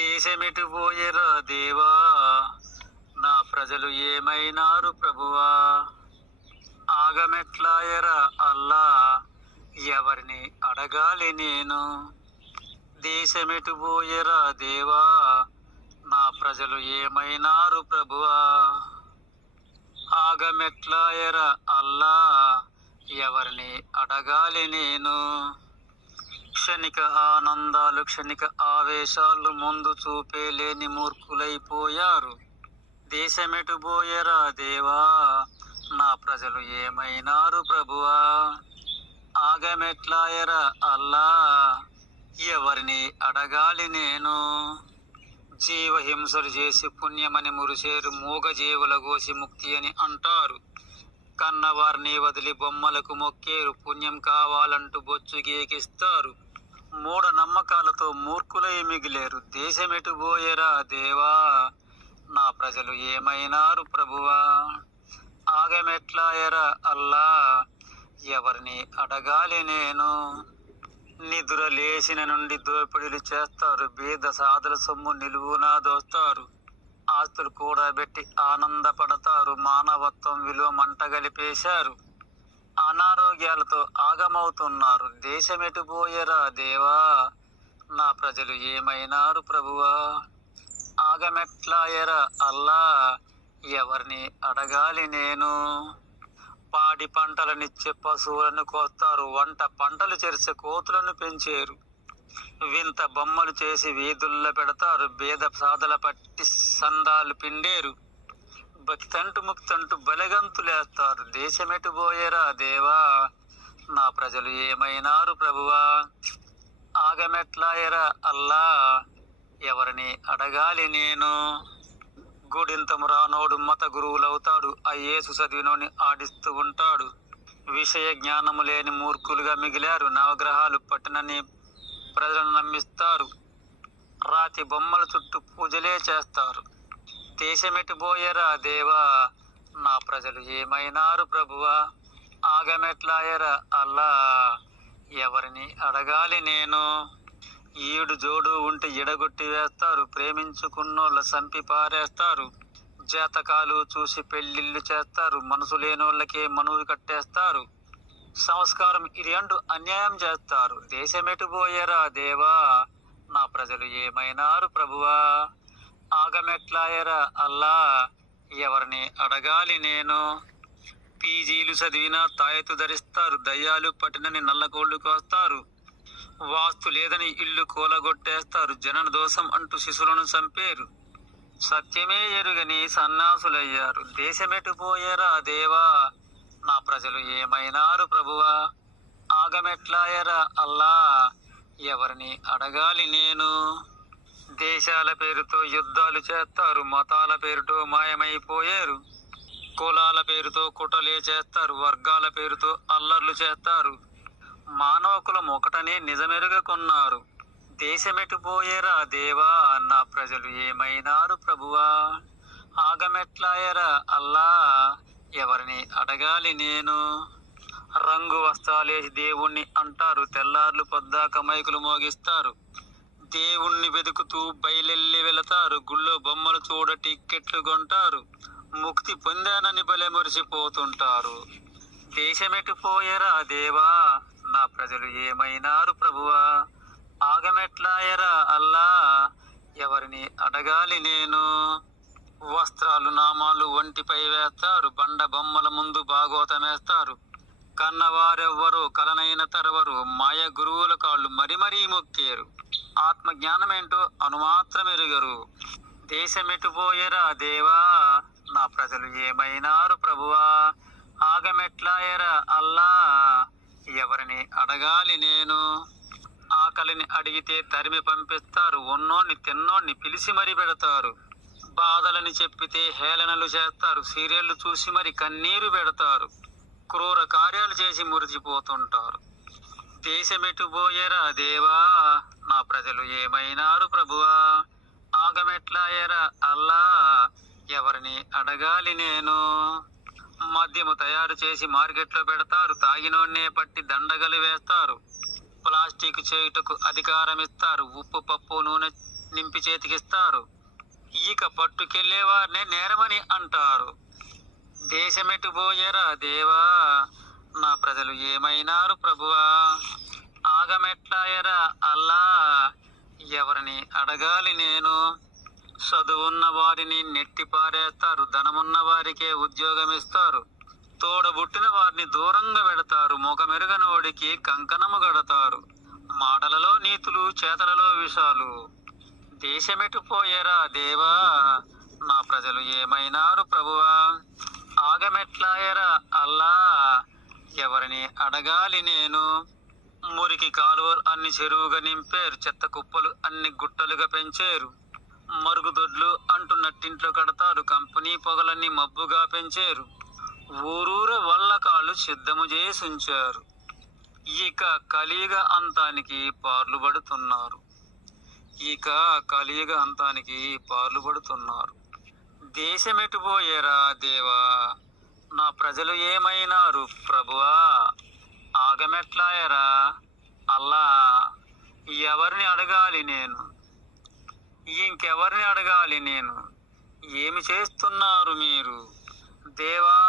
దేశమెటు పోయెరా దేవా, నా ప్రజలు ఏమైనారు ప్రభువా. ఆగమెట్లాయరా అల్లా, ఎవరిని అడగాలి నేను. దేశమెటు పోయెరా దేవా, నా ప్రజలు ఏమైనారు ప్రభువా. ఆగమెట్లాయరా అల్లా, ఎవరిని అడగాలి నేను. క్షణిక ఆనందాలు, క్షణిక ఆవేశాలు ముందు చూపే లేని మూర్ఖులైపోయారు. దేశమెటు పోయెరా దేవా, నా ప్రజలు ఏమైనారు ప్రభువా. ఆగమెట్లాయరా అల్లా, ఎవరిని అడగాలి నేను. జీవహింసలు చేసి పుణ్యమని మురిసేరు, మూగజీవుల గోసి ముక్తి అని అంటారు. కన్నవారిని వదిలి బొమ్మలకు మొక్కేరు, పుణ్యం కావాలంటూ బొచ్చు గీకిస్తారు. మూఢ నమ్మకాలతో మూర్ఖులై మిగిలేరు. దేశమెటు పోయెరా దేవా, నా ప్రజలు ఏమైనారు ప్రభువా. ఆగమెట్లాయరా అల్లా, ఎవరిని అడగాలి నేను. నిద్ర లేచిన నుండి దోపిడీలు చేస్తారు, బీద సాధుల సొమ్ము నిలువునా దోస్తారు. ఆస్తులు కూడబెట్టి ఆనందపడతారు, మానవత్వం విలువ మంటగలిపేశారు. అనారోగ్యాలతో ఆగమవుతున్నారు. దేశమెటు పోయెరా దేవా, నా ప్రజలు ఏమైనారు ప్రభువా. ఆగమెట్లాయరా అల్లా, ఎవరిని అడగాలి నేను. పాడి పంటలనిచ్చే పశువులను కోస్తారు, వంట పంటలు చేర్చే కోతులను పెంచేరు. వింత బొమ్మలు చేసి వీధుల్లో పెడతారు, బేద సాధల పట్టి సందాలు పిండేరు. భక్తంటూ ముక్తంటూ బలగంతులేస్తారు. దేశమెటు పోయెరా దేవా, నా ప్రజలు ఏమైనారు ప్రభువా. ఆగమెట్లాయరా అల్లా, ఎవరిని అడగాలి నేను. గుడింతము రానోడు మత గురువులవుతాడు, అయ్యేసు చదివినోని ఆడిస్తూ ఉంటాడు. విషయ జ్ఞానము లేని మూర్ఖులుగా మిగిలారు, నవగ్రహాలు పట్టణని ప్రజలను నమ్మిస్తారు. రాతి బొమ్మల చుట్టూ పూజలే చేస్తారు. దేశమెటు పోయెరా దేవా, నా ప్రజలు ఏమైనారు ప్రభువా. ఆగమెట్లాయరా అల్లా, ఎవరిని అడగాలి నేను. ఈడు జోడు ఉంటే ఎడగొట్టి వేస్తారు, ప్రేమించుకున్నోళ్ళ సంపి పారేస్తారు. జాతకాలు చూసి పెళ్లిళ్ళు చేస్తారు, మనసు లేనోళ్ళకే మనువు కట్టేస్తారు. సంస్కారం ఇది అంటూ అన్యాయం చేస్తారు. దేశమెటు పోయెరా దేవా, నా ప్రజలు ఏమైనారు ప్రభువా. ఆగమెట్లాయరా అల్లా, ఎవరిని అడగాలి నేను. పీజీలు చదివినా తాయెత్తు ధరిస్తారు, దయ్యాలు పట్టినని నల్లకోళ్లు కోస్తారు. వాస్తు లేదని ఇల్లు కూలగొట్టేస్తారు, జనన దోషం అంటూ శిశువులను చంపేరు. సత్యమే ఎరుగని సన్నాసులయ్యారు. దేశమెటు పోయెరా దేవా, నా ప్రజలు ఏమైనారు ప్రభువా. ఆగమెట్లాయరా అల్లా, ఎవరిని అడగాలి నేను. దేశాల పేరుతో యుద్ధాలు చేస్తారు, మతాల పేరుతో మాయమైపోయారు. కులాల పేరుతో కుట్రలే చేస్తారు, వర్గాల పేరుతో అల్లర్లు చేస్తారు. మానవ కులం ఒకటనే నిజమెరుగకున్నారు. దేశమెటు పోయెరా దేవా, నా ప్రజలు ఏమైనారు ప్రభువా. ఆగమెట్లాయరా అల్లా, ఎవరిని అడగాలి నేను. రంగు వస్త్రాలేసి దేవుణ్ణి అంటారు, తెల్లార్లు పొద్దాక మైకులు మోగిస్తారు. దేవుణ్ణి వెతుకుతూ బయలెల్లి వెళతారు, గుళ్ళో బొమ్మలు చూడ టిక్కెట్లు కొంటారు. ముక్తి పొందానని బలె మురిసిపోతుంటారు. దేశమెటు పోయెరా దేవా, నా ప్రజలు ఏమైనారు ప్రభువా. ఆగమెట్లాయరా అల్లా, ఎవరిని అడగాలి నేను. వస్త్రాలు నామాలు ఒంటిపై వేస్తారు, బండ బొమ్మల ముందు భాగోతమేస్తారు. కన్నవారెవ్వరూ కలనైన తరవరు, మాయ గురువుల కాళ్ళు మరీ మరీ మొక్కేరు. ఆత్మజ్ఞానమేంటో అనుమాత్రం ఎరుగరు. దేశమెటు పోయెరా దేవా, నా ప్రజలు ఏమైనారు ప్రభువా. ఆగమెట్లాయరా అల్లా, ఎవరిని అడగాలి నేను. ఆకలిని అడిగితే తరిమి పంపిస్తారు, ఉన్నోన్ని తిన్నోన్ని పిలిచి మరీ పెడతారు. బాధలని చెప్పితే హేళనలు చేస్తారు, సీరియళ్లు చూసి మరి కన్నీరు పెడతారు. క్రూర కార్యాలు చేసి మురిసిపోతుంటారు. దేశమెటు పోయెరా దేవా, నా ప్రజలు ఏమైనారు ప్రభువా. ఆగమెట్లాయరా అల్లా, ఎవరిని అడగాలి నేను. మద్యము తయారు చేసి మార్కెట్లో పెడతారు, తాగినోన్నే పట్టి దండగలు వేస్తారు. ప్లాస్టిక్ చేయుటకు అధికారం ఇస్తారు, ఉప్పు పప్పు నూనె నింపి చేతికిస్తారు. ఇక పట్టుకెళ్లే వారిని నేరమని అంటారు. దేశమెటు పోయేరా దేవా, నా ప్రజలు ఏమైనారు ప్రభువా, ఆగమెట్లాయరా అల్లా, ఎవరిని అడగాలి నేను. చదువున్న వారిని నెట్టి పారేస్తారు, ధనమున్న వారికే ఉద్యోగం ఇస్తారు, తోడబుట్టిన వారిని దూరంగా పెడతారు, ముఖమెరుగనోడికి కంకణము గడతారు, మాటలలో నీతులు చేతలలో విషాలు. దేశమెటు పోయేరా దేవా, నా ప్రజలు ఏమైనారు ప్రభువా, ఆగమెట్లాయరా అల్లా, ఎవరిని అడగాలి నేను. మురికి కాలువలు అన్ని చెరువుగా నింపేరు, చెత్త కుప్పలు అన్ని గుట్టలుగా పెంచేరు, మరుగుదొడ్లు అంటూ నట్టింట్లో కడతారు, కంపెనీ పొగలన్నీ మబ్బుగా పెంచేరు, ఊరూర వల్లకాళ్ళు సిద్ధము చేసి ఉంచారు. ఇక కలియుగ అంతానికి పార్లుబడుతున్నారు. ఇక కలియుగ అంతానికి పార్లుబడుతున్నారు. దేశమెటు పోయేరా దేవా, నా ప్రజలు ఏమైనారు ప్రభువా, ఆగమెట్లాయరా అల్లా, ఎవరిని అడగాలి నేను. ఇంకెవరిని అడగాలి నేను. ఏమి చేస్తున్నారు మీరు దేవా,